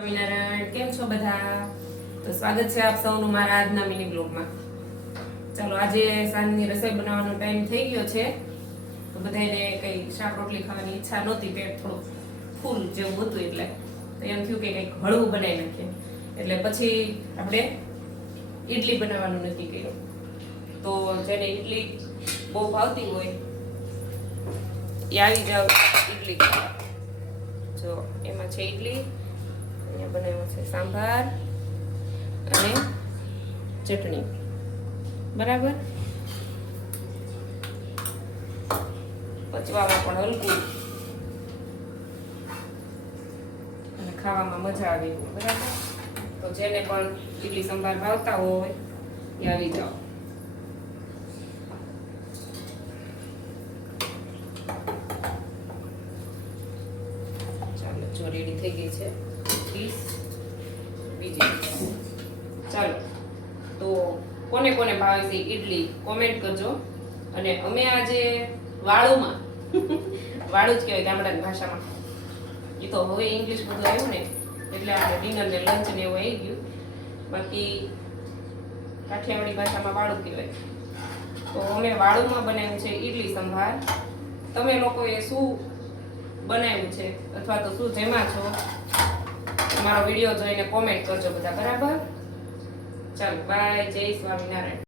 સ્વામિનારાયણ, કેમ છો બધા? તો સ્વાગત છે આપ સૌનું મારા આજના મિની બ્લોગમાં. ચાલો, આજે સાંજની રસોઈ બનાવવાનો ટાઈમ થઈ ગયો છે. તો બધાને કઈ શાક રોટલી ખાવાની ઈચ્છા નહોતી, પેટ થોડું ફૂલ જેવું હતું, એટલે તો એમ થયું કે કંઈક હળવું બનાવી નાખીએ. એટલે પછી આપણે ઈડલી બનાવવાનું નક્કી કર્યું. તો જેને ઈડલી બહુ ભાવતી હોય એ આવી જાવ ઈડલી ખાવા. જો એમાં છે ઈડલી, અહીંયા બનાવ્યો છે સાંભાર અને ચટણી. બરાબર, પચવામાં પણ હલકું અને ખાવામાં મજા આવે. બરાબર, તો જેને પણ ઈડલી સંભાર ભાવતા હોય એ આવી જાઓ. ચાલો, જો રેડી થઈ ગઈ છે બીજી. ચાલો, તો કોને કોને ભાવે છે ઈડલી કોમેન્ટ કરજો. અને અમે આજે વાળુમાં વાળું જ કહેવાય ગામડાની ભાષામાં, એ તો હવે ઇંગ્લિશ બધું આવ્યું ને એટલે આપણે ડિનર ને લંચ ને એવું આવી ગયું. બાકી કાઠિયાવાડી ભાષામાં વાળું કહેવાય. તો અમે વાળુમાં બનાવ્યું છે ઈડલી સંભાર. તમે લોકોએ શું બનાવ્યું છે અથવા તો શું જેમાં છો, મારો વિડીયો જોઈને કોમેન્ટ કરજો બધા. બરાબર, ચાલો, બાય, જય સ્વામિનારાયણ.